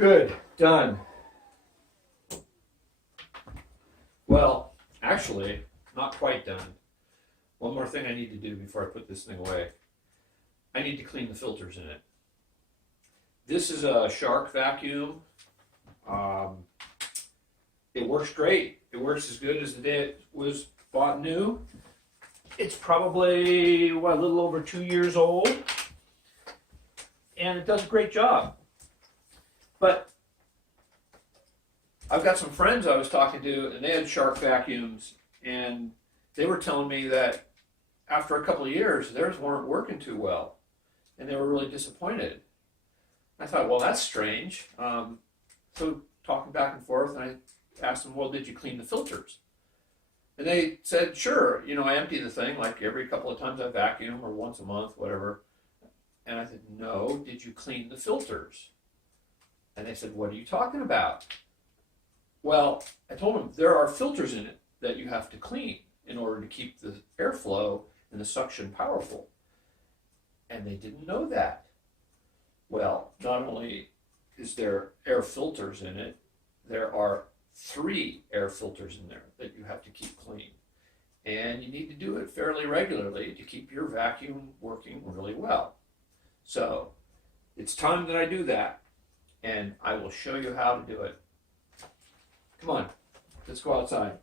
Good, done. Well, actually, not quite done. One more thing I need to do before I put this thing away. I need to clean the filters in it. This is a Shark vacuum. It works great. It works as good as the day it was bought new. It's probably, a little over 2 years old. And it does a great job. But I've got some friends I was talking to, and they had Shark vacuums, and they were telling me that after a couple of years, theirs weren't working too well, and they were really disappointed. I thought, well, that's strange. So talking back and forth, and I asked them, well, did you clean the filters? And they said, sure, I empty the thing like every couple of times I vacuum or once a month, whatever. And I said, no, did you clean the filters? And they said, what are you talking about? Well, I told them there are filters in it that you have to clean in order to keep the airflow and the suction powerful. And they didn't know that. Well, not only is there air filters in it, there are 3 air filters in there that you have to keep clean. And you need to do it fairly regularly to keep your vacuum working really well. So it's time that I do that, and I will show you how to do it. Come on, let's go outside.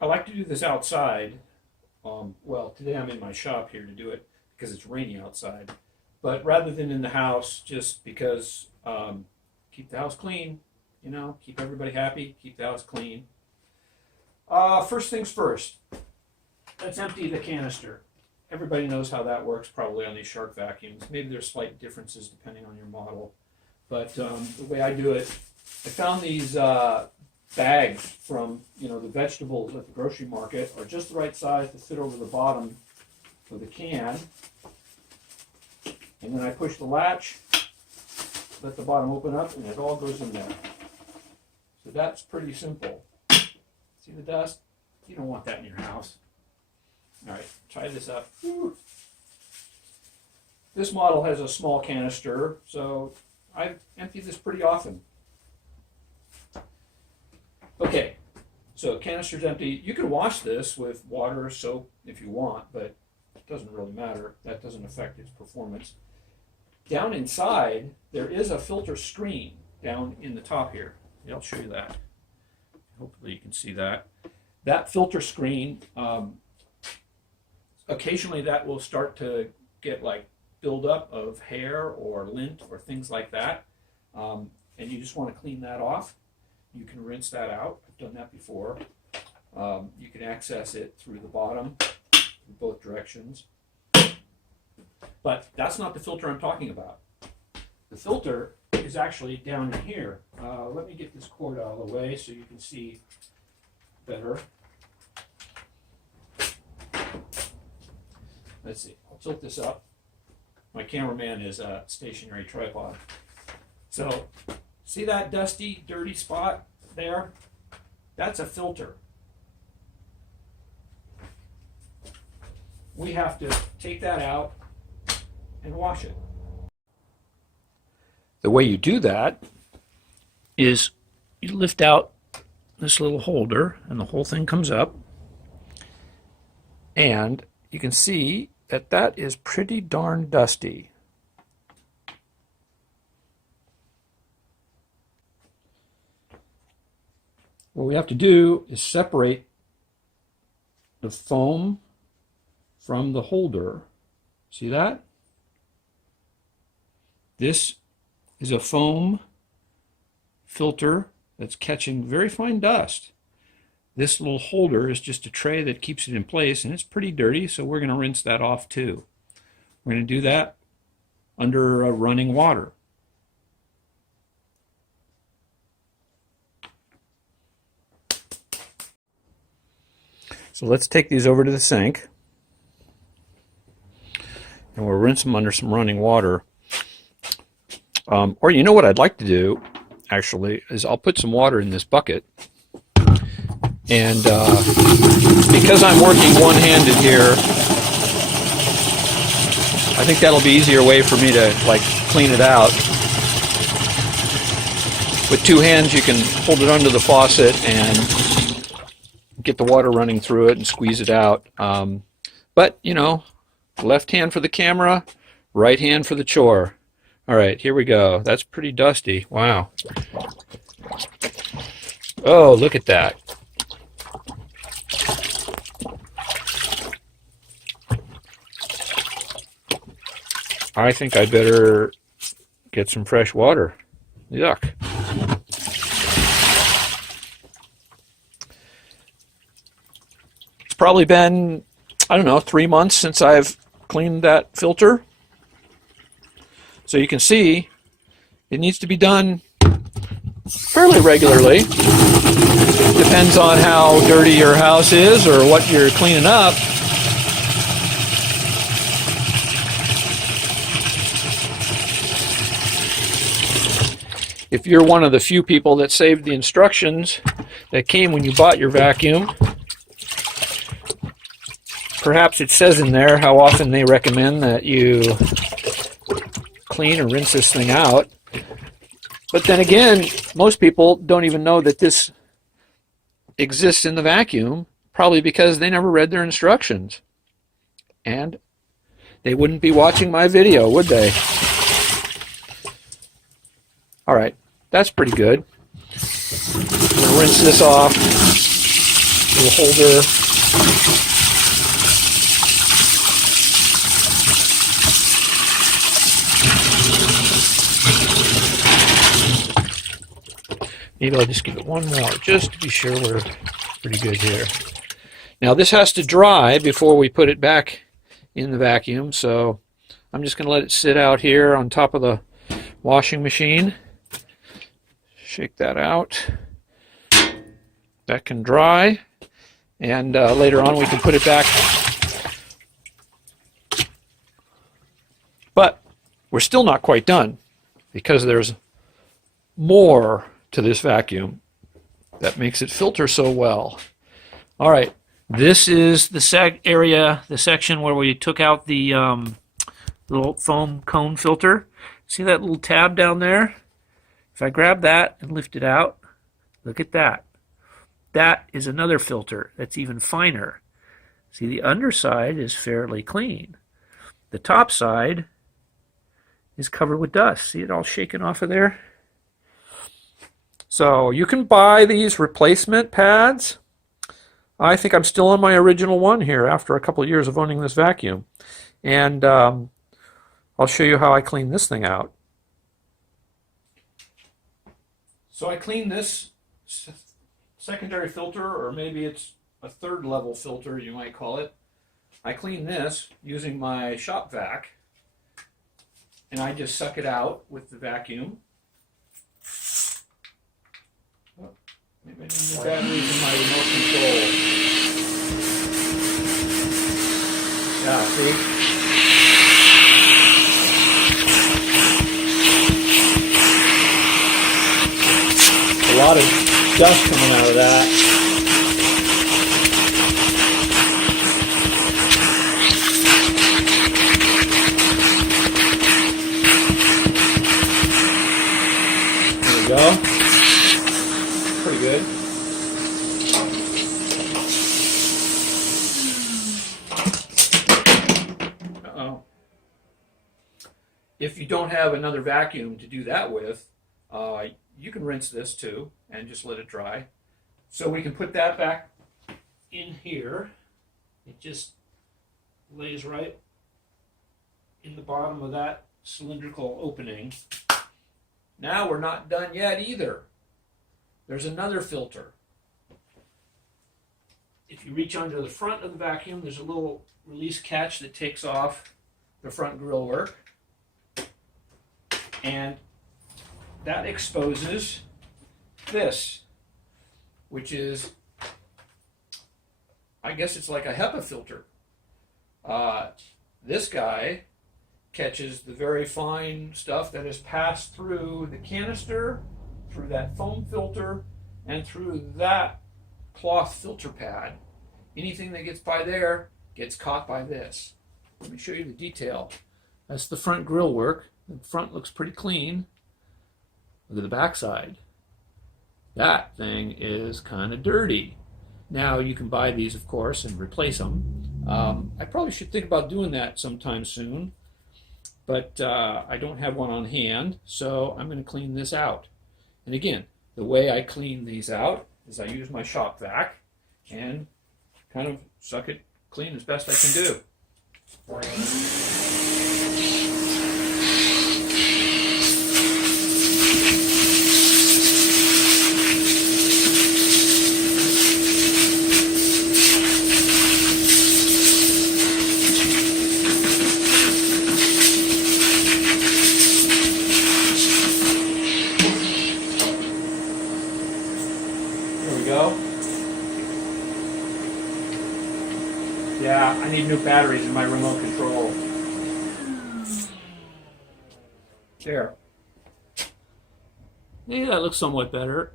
I like to do this outside. Well, today I'm in my shop here to do it because it's rainy outside. But rather than in the house, just because keep the house clean, keep everybody happy, keep the house clean. First things first, let's empty the canister. Everybody knows how that works probably on these Shark vacuums. Maybe there's slight differences depending on your model. But the way I do it, I found these bags from the vegetables at the grocery market are just the right size to fit over the bottom of the can. And then I push the latch, let the bottom open up, and it all goes in there. So that's pretty simple. See the dust? You don't want that in your house. All right, tie this up. This model has a small canister, so I empty this pretty often. Okay, so canister's empty. You can wash this with water or soap if you want, but it doesn't really matter. That doesn't affect its performance. Down inside, there is a filter screen down in the top here. I'll show you that. Hopefully you can see that. That filter screen, occasionally that will start to get like buildup of hair or lint or things like that. And you just want to clean that off. You can rinse that out. I've done that before. You can access it through the bottom, in both directions. But that's not the filter I'm talking about. The filter is actually down in here. Let me get this cord out of the way so you can see better. Let's see. I'll tilt this up. My cameraman is a stationary tripod. So, see that dusty, dirty spot there? That's a filter. We have to take that out and wash it. The way you do that is you lift out this little holder and the whole thing comes up, and you can see that that is pretty darn dusty. What we have to do is separate the foam from the holder. See that? This is a foam filter that's catching very fine dust. This little holder is just a tray that keeps it in place, and it's pretty dirty, so we're going to rinse that off too. We're going to do that under running water. So let's take these over to the sink, and we'll rinse them under some running water. Or you know what I'd like to do, actually, is I'll put some water in this bucket, And because I'm working one-handed here, I think that'll be easier way for me to like clean it out. With two hands you can hold it under the faucet and get the water running through it and squeeze it out. But you know, left hand for the camera, right hand for the chore. All right, here we go. That's pretty dusty. Wow. Oh, look at that. I think I better get some fresh water. Yuck. It's probably been, I don't know, 3 months since I've cleaned that filter. So you can see it needs to be done fairly regularly. Depends on how dirty your house is or what you're cleaning up. If you're one of the few people that saved the instructions that came when you bought your vacuum, perhaps it says in there how often they recommend that you clean or rinse this thing out. But then again, most people don't even know that this exists in the vacuum, probably because they never read their instructions. And they wouldn't be watching my video, would they? All right, that's pretty good. I'm going to rinse this off. Little holder. Maybe I'll just give it one more, just to be sure we're pretty good here. Now this has to dry before we put it back in the vacuum, so I'm just going to let it sit out here on top of the washing machine. Shake that out. That can dry, and later on we can put it back. But we're still not quite done, because there's more to this vacuum that makes it filter so well. All right, this is the section where we took out the little foam cone filter. See that little tab down there? If I grab that and lift it out, look at that. That is another filter that's even finer. See, the underside is fairly clean. The top side is covered with dust. See it all shaking off of there? So you can buy these replacement pads. I think I'm still on my original one here after a couple of years of owning this vacuum. And I'll show you how I clean this thing out. So I cleaned this secondary filter, or maybe it's a third level filter, you might call it. I cleaned this using my shop vac, and I just suck it out with the vacuum. Oh, maybe I need the batteries in my remote control. Yeah, see? A lot of dust coming out of that. There we go. Pretty good. Uh-oh. If you don't have another vacuum to do that with, you can rinse this too and just let it dry. So we can put that back in here. It just lays right in the bottom of that cylindrical opening. Now we're not done yet either. There's another filter. If you reach under the front of the vacuum, there's a little release catch that takes off the front grill work. And that exposes this, which is, I guess it's like a HEPA filter. This guy catches the very fine stuff that has passed through the canister, through that foam filter, and through that cloth filter pad. Anything that gets by there gets caught by this. Let me show you the detail. That's the front grill work. The front looks pretty clean. Look at the back side. That thing is kind of dirty. Now you can buy these, of course, and replace them. I probably should think about doing that sometime soon, but I don't have one on hand, so I'm going to clean this out. And again, the way I clean these out is I use my shop vac and kind of suck it clean as best I can do. There we go. Yeah, I need new batteries in my remote control. There. Yeah, that looks somewhat better.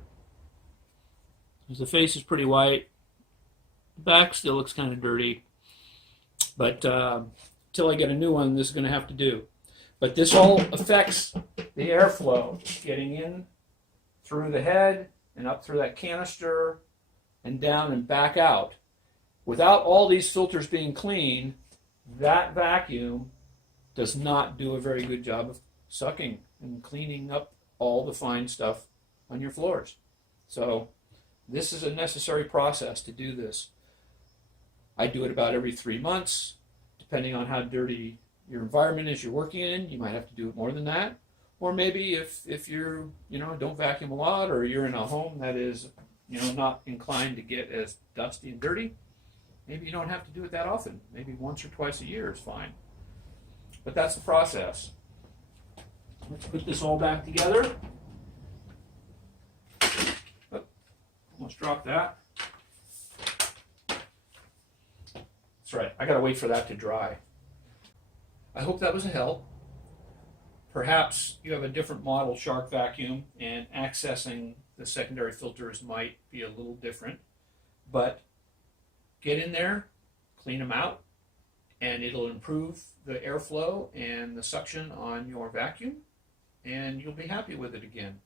The face is pretty white. The back still looks kind of dirty. But until I get a new one, this is going to have to do. But this all affects the airflow getting in through the head and up through that canister and down and back out. Without all these filters being clean, that vacuum does not do a very good job of sucking and cleaning up all the fine stuff on your floors. So this is a necessary process to do this. I do it about every 3 months. Depending on how dirty your environment is you're working in, you might have to do it more than that. Or maybe if you're, don't vacuum a lot, or you're in a home that is, not inclined to get as dusty and dirty, maybe you don't have to do it that often. Maybe once or twice a year is fine. But that's the process. Let's put this all back together. Oh, almost dropped that. That's right, I gotta wait for that to dry. I hope that was a help. Perhaps you have a different model shark vacuum and accessing the secondary filters might be a little different, but get in there, clean them out, and it'll improve the airflow and the suction on your vacuum, and you'll be happy with it again.